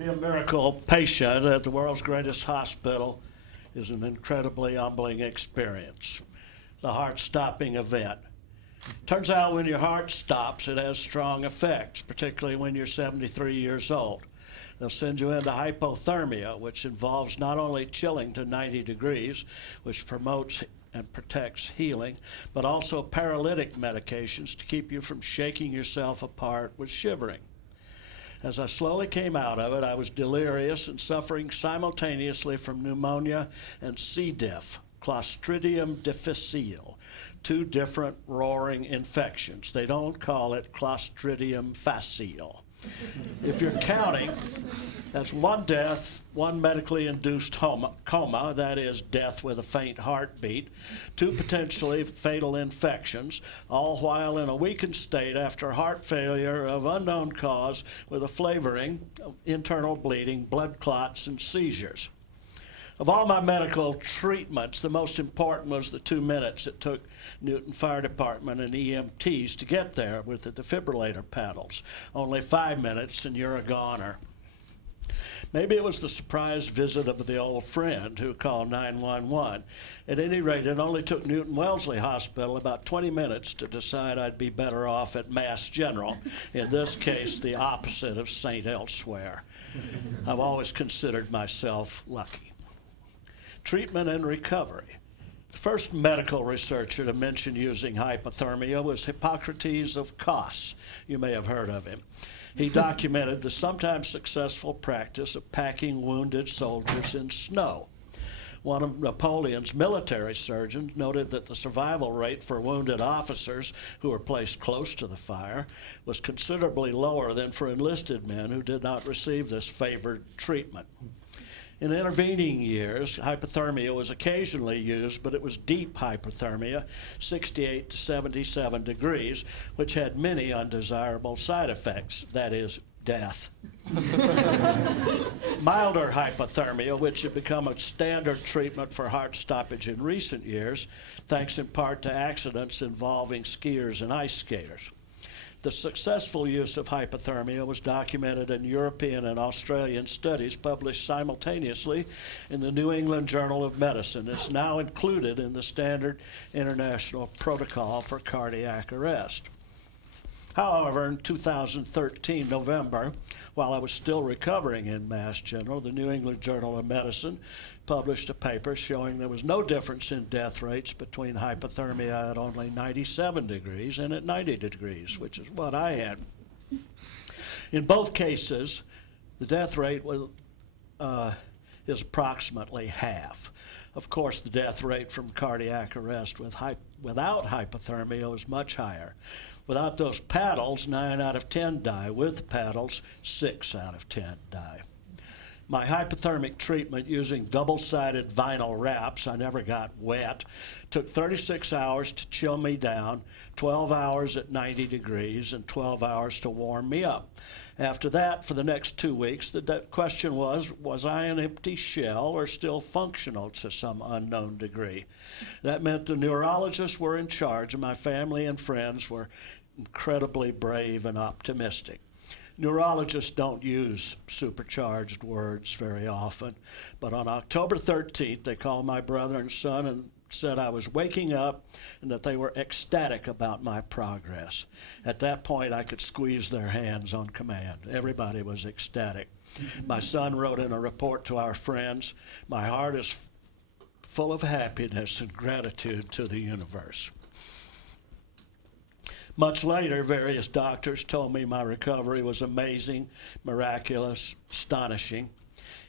Be a miracle patient at the world's greatest hospital is an incredibly humbling experience. The heart-stopping event. Turns out when your heart stops, it has strong effects, particularly when you're 73 years old. They'll send you into hypothermia, which involves not only chilling to 90 degrees, which promotes and protects healing, but also paralytic medications to keep you from shaking yourself apart with shivering. As I slowly came out of it, I was delirious and suffering simultaneously from pneumonia and C. diff, Clostridium difficile, two different roaring infections. They don't call it Clostridium facile. If you're counting, that's one death, one medically induced coma, that is death with a faint heartbeat, two potentially fatal infections, all while in a weakened state after heart failure of unknown cause with a flavoring of internal bleeding, blood clots, and seizures. Of all my medical treatments, the most important was the 2 minutes it took Newton Fire Department and EMTs to get there with the defibrillator paddles. Only 5 minutes and you're a goner. Maybe it was the surprise visit of the old friend who called 911. At any rate, it only took Newton Wellesley Hospital about 20 minutes to decide I'd be better off at Mass General, in this case, the opposite of St. Elsewhere. I've always considered myself lucky. Treatment and recovery. The first medical researcher to mention using hypothermia was Hippocrates of Kos. You may have heard of him. He documented the sometimes successful practice of packing wounded soldiers in snow. One of Napoleon's military surgeons noted that the survival rate for wounded officers who were placed close to the fire was considerably lower than for enlisted men who did not receive this favored treatment. In intervening years, hypothermia was occasionally used, but it was deep hypothermia, 68 to 77 degrees, which had many undesirable side effects, that is, death. Milder hypothermia, which had become a standard treatment for heart stoppage in recent years, thanks in part to accidents involving skiers and ice skaters. The successful use of hypothermia was documented in European and Australian studies published simultaneously in the New England Journal of Medicine. It's now included in the standard international protocol for cardiac arrest. However, in 2013, November, while I was still recovering in Mass General, the New England Journal of Medicine published a paper showing there was no difference in death rates between hypothermia at only 97 degrees and at 90 degrees, which is what I had. In both cases, the death rate is approximately half. Of course, the death rate from cardiac arrest without hypothermia was much higher. Without those paddles, 9 out of 10 die. With paddles, 6 out of 10 die. My hypothermic treatment using double-sided vinyl wraps, I never got wet, took 36 hours to chill me down, 12 hours at 90 degrees, and 12 hours to warm me up. After that, for the next 2 weeks, the question was I an empty shell or still functional to some unknown degree? That meant the neurologists were in charge, and my family and friends were incredibly brave and optimistic. Neurologists don't use supercharged words very often, but on October 13th, they called my brother and son and said I was waking up and that they were ecstatic about my progress. At that point, I could squeeze their hands on command. Everybody was ecstatic. My son wrote in a report to our friends, "My heart is full of happiness and gratitude to the universe." Much later, various doctors told me my recovery was amazing, miraculous, astonishing.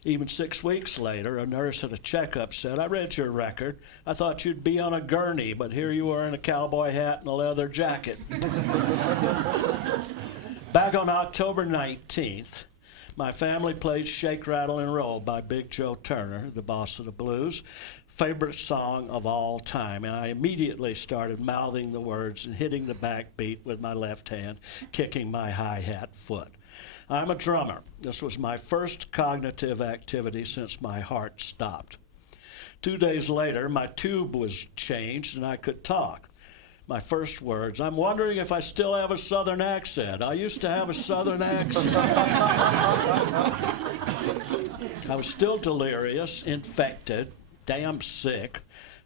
Even 6 weeks later, a nurse at a checkup said, "I read your record. I thought you'd be on a gurney, but here you are in a cowboy hat and a leather jacket." Back on October 19th, my family played Shake, Rattle, and Roll by Big Joe Turner, the boss of the blues, favorite song of all time, and I immediately started mouthing the words and hitting the backbeat with my left hand, kicking my hi-hat foot. I'm a drummer. This was my first cognitive activity since my heart stopped. 2 days later, my tube was changed and I could talk. My first words, I'm wondering if I still have a Southern accent. I used to have a Southern accent. I was still delirious, infected, damn sick,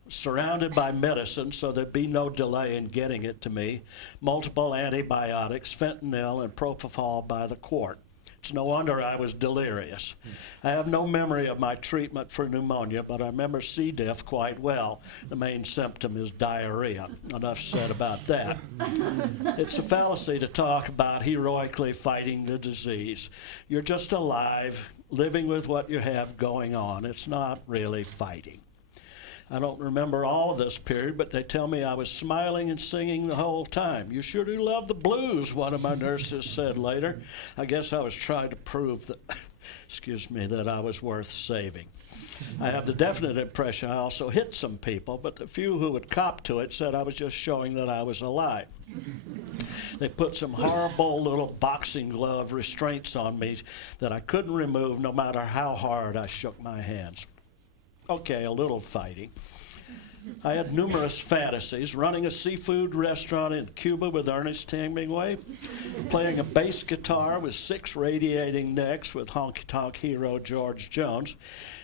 surrounded by medicine so there'd be no delay in getting it to me, multiple antibiotics, fentanyl, and propofol by the quart. It's no wonder I was delirious. I have no memory of my treatment for pneumonia, but I remember C. diff quite well. The main symptom is diarrhea. Enough said about that. It's a fallacy to talk about heroically fighting the disease. You're just alive, living with what you have going on. It's not really fighting. I don't remember all of this period, but they tell me I was smiling and singing the whole time. You sure do love the blues, one of my nurses said later. I guess I was trying to prove that, that I was worth saving. I have the definite impression I also hit some people, but the few who would cop to it said I was just showing that I was alive. They put some horrible little boxing glove restraints on me that I couldn't remove no matter how hard I shook my hands. Okay, a little fighting. I had numerous fantasies, running a seafood restaurant in Cuba with Ernest Hemingway, playing a bass guitar with 6 radiating necks with honky-tonk hero George Jones,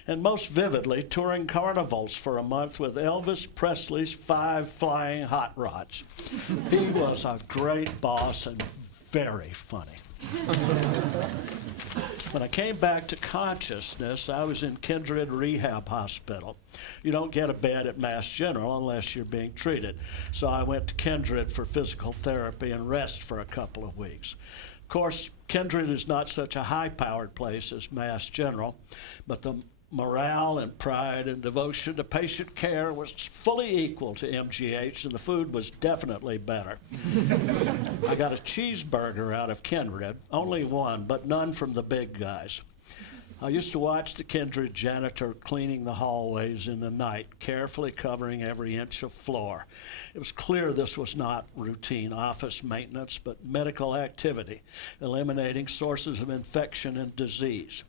and most vividly, touring carnivals for a month with Elvis Presley's 5 flying hot rods. He was a great boss and very funny. When I came back to consciousness, I was in Kindred Rehab Hospital. You don't get a bed at Mass General unless you're being treated. So I went to Kindred for physical therapy and rest for a couple of weeks. Of course, Kindred is not such a high-powered place as Mass General, but the morale and pride and devotion to patient care was fully equal to MGH, and the food was definitely better. I got a cheeseburger out of Kindred, only one, but none from the big guys. I used to watch the Kindred janitor cleaning the hallways in the night, carefully covering every inch of floor. It was clear this was not routine office maintenance, but medical activity, eliminating sources of infection and disease.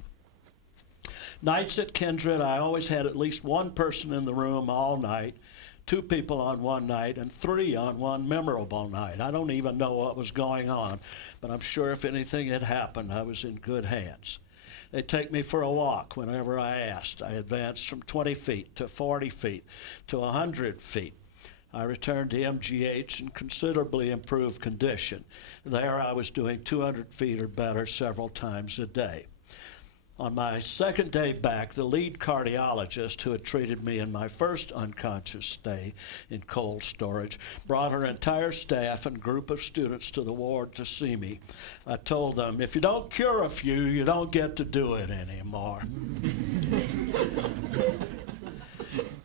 Nights at Kindred, I always had at least one person in the room all night, 2 people on one night, and 3 on one memorable night. I don't even know what was going on, but I'm sure if anything had happened, I was in good hands. They'd take me for a walk whenever I asked. I advanced from 20 feet to 40 feet to 100 feet. I returned to MGH in considerably improved condition. There I was doing 200 feet or better several times a day. On my second day back, the lead cardiologist who had treated me in my first unconscious stay in cold storage brought her entire staff and group of students to the ward to see me. I told them, if you don't cure a few, you don't get to do it anymore.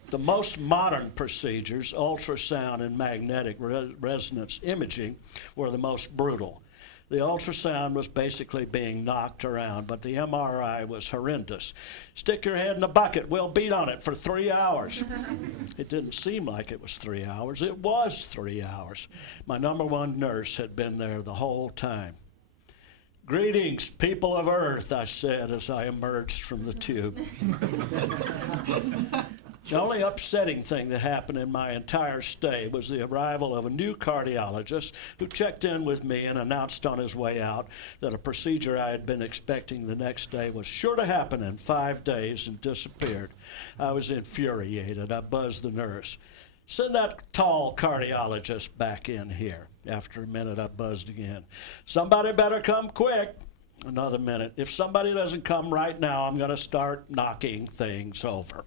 The most modern procedures, ultrasound and magnetic resonance imaging, were the most brutal. The ultrasound was basically being knocked around, but the MRI was horrendous. Stick your head in a bucket, we'll beat on it for 3 hours. It didn't seem like it was 3 hours. It was 3 hours. My #1 nurse had been there the whole time. Greetings, people of Earth, I said as I emerged from the tube. The only upsetting thing that happened in my entire stay was the arrival of a new cardiologist who checked in with me and announced on his way out that a procedure I had been expecting the next day was sure to happen in 5 days and disappeared. I was infuriated. I buzzed the nurse. Send that tall cardiologist back in here. After a minute, I buzzed again. Somebody better come quick. Another minute. If somebody doesn't come right now, I'm going to start knocking things over.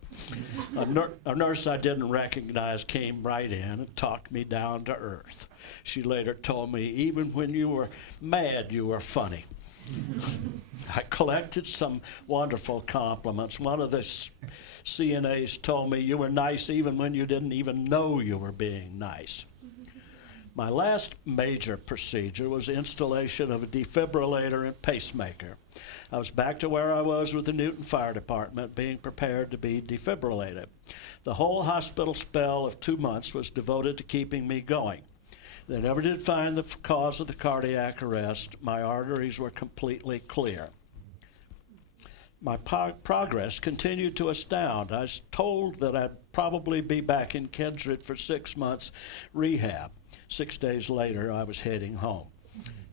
A nurse I didn't recognize came right in and talked me down to earth. She later told me, even when you were mad, you were funny. I collected some wonderful compliments. One of the CNAs told me, you were nice even when you didn't even know you were being nice. My last major procedure was installation of a defibrillator and pacemaker. I was back to where I was with the Newton Fire Department, being prepared to be defibrillated. The whole hospital spell of 2 months was devoted to keeping me going. They never did find the cause of the cardiac arrest. My arteries were completely clear. My progress continued to astound. I was told that I'd probably be back in Kindred for 6 months rehab. 6 days later, I was heading home.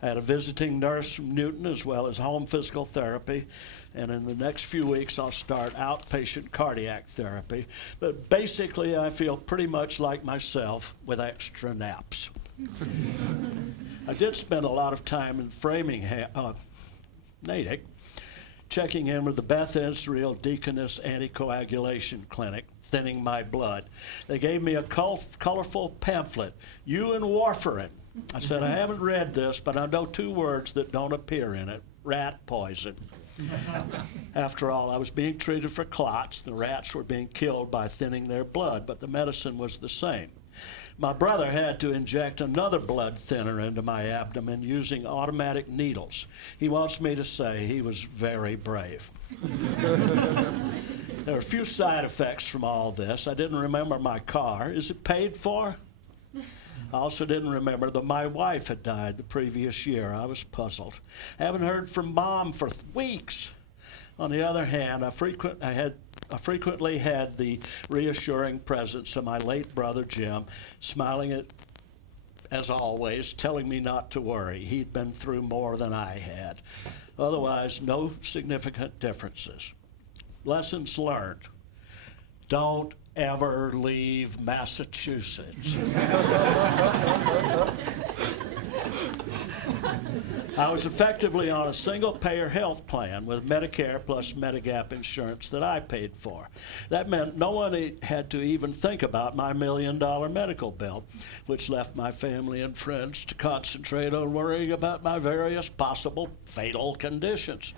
I had a visiting nurse from Newton as well as home physical therapy, and in the next few weeks I'll start outpatient cardiac therapy. But basically I feel pretty much like myself with extra naps. I did spend a lot of time in Framingham, Natick, checking in with the Beth Israel Deaconess Anticoagulation Clinic, thinning my blood. They gave me a colorful pamphlet, You and Warfarin. I said, I haven't read this, but I know 2 words that don't appear in it, rat poison. After all, I was being treated for clots. The rats were being killed by thinning their blood, but the medicine was the same. My brother had to inject another blood thinner into my abdomen using automatic needles. He wants me to say he was very brave. There are a few side effects from all this. I didn't remember my car. Is it paid for? I also didn't remember that my wife had died the previous year. I was puzzled. I haven't heard from Mom for weeks. On the other hand, I frequently had the reassuring presence of my late brother Jim, smiling as always, telling me not to worry. He'd been through more than I had. Otherwise, no significant differences. Lessons learned. Don't ever leave Massachusetts. I was effectively on a single-payer health plan with Medicare plus Medigap insurance that I paid for. That meant no one had to even think about my $1 million medical bill, which left my family and friends to concentrate on worrying about my various possible fatal conditions.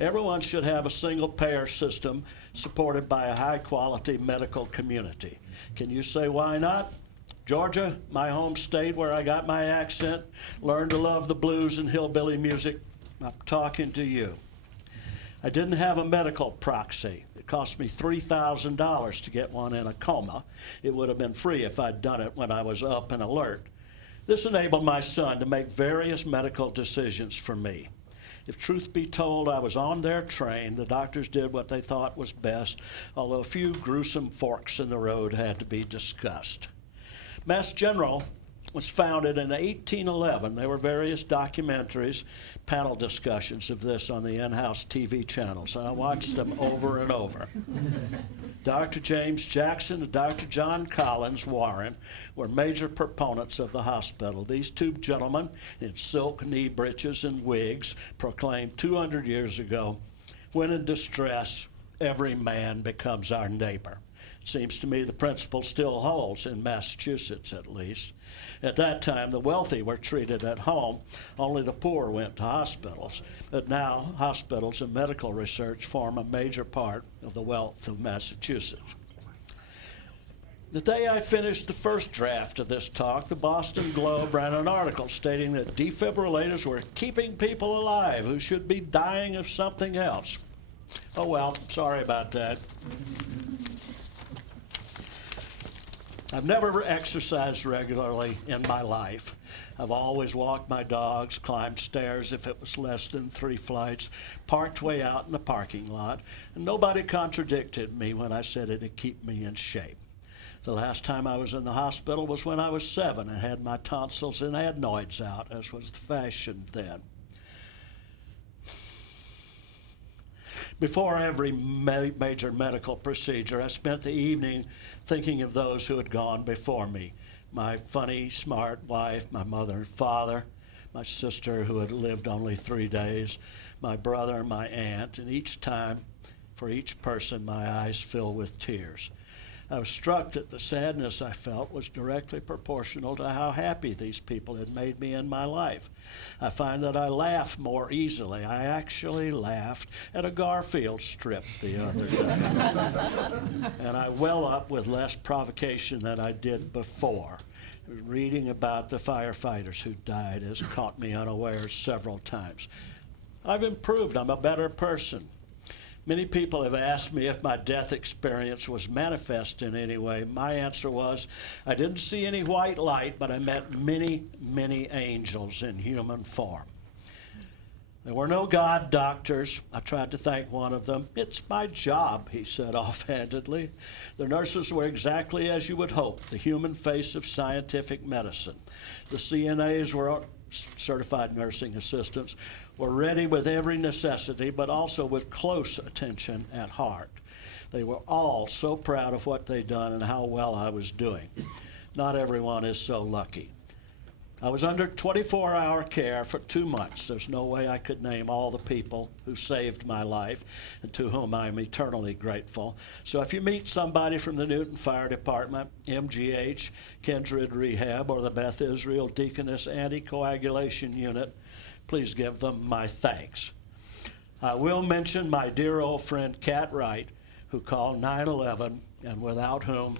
Everyone should have a single-payer system supported by a high-quality medical community. Can you say why not? Georgia, my home state where I got my accent, learned to love the blues and hillbilly music. I'm talking to you. I didn't have a medical proxy. It cost me $3,000 to get one in a coma. It would have been free if I'd done it when I was up and alert. This enabled my son to make various medical decisions for me. If truth be told, I was on their train. The doctors did what they thought was best, although a few gruesome forks in the road had to be discussed. Mass General was founded in 1811. There were various documentaries, panel discussions of this on the in-house TV channels, and I watched them over and over. Dr. James Jackson and Dr. John Collins Warren were major proponents of the hospital. These 2 gentlemen in silk knee breeches and wigs proclaimed 200 years ago, when in distress, every man becomes our neighbor. Seems to me the principle still holds, in Massachusetts at least. At that time, the wealthy were treated at home, only the poor went to hospitals. But now, hospitals and medical research form a major part of the wealth of Massachusetts. The day I finished the first draft of this talk, the Boston Globe ran an article stating that defibrillators were keeping people alive who should be dying of something else. Oh well, sorry about that. I've never exercised regularly in my life. I've always walked my dogs, climbed stairs if it was less than 3 flights, parked way out in the parking lot, and nobody contradicted me when I said it'd keep me in shape. The last time I was in the hospital was when I was 7 and had my tonsils and adenoids out, as was the fashion then. Before every major medical procedure, I spent the evening thinking of those who had gone before me. My funny, smart wife, my mother and father, my sister who had lived only 3 days, my brother and my aunt, and each time, for each person, my eyes filled with tears. I was struck that the sadness I felt was directly proportional to how happy these people had made me in my life. I find that I laugh more easily. I actually laughed at a Garfield strip the other day. And I well up with less provocation than I did before. Reading about the firefighters who died has caught me unawares several times. I've improved. I'm a better person. Many people have asked me if my death experience was manifest in any way. My answer was, I didn't see any white light, but I met many, many angels in human form. There were no God doctors. I tried to thank one of them. "It's my job," he said offhandedly. The nurses were exactly as you would hope, the human face of scientific medicine. The CNAs were certified nursing assistants, were ready with every necessity, but also with close attention at heart. They were all so proud of what they'd done and how well I was doing. Not everyone is so lucky. I was under 24-hour care for 2 months. There's no way I could name all the people who saved my life and to whom I am eternally grateful. So if you meet somebody from the Newton Fire Department, MGH, Kindred Rehab, or the Beth Israel Deaconess Anticoagulation Unit, please give them my thanks. I will mention my dear old friend Cat Wright, who called 9/11 and without whom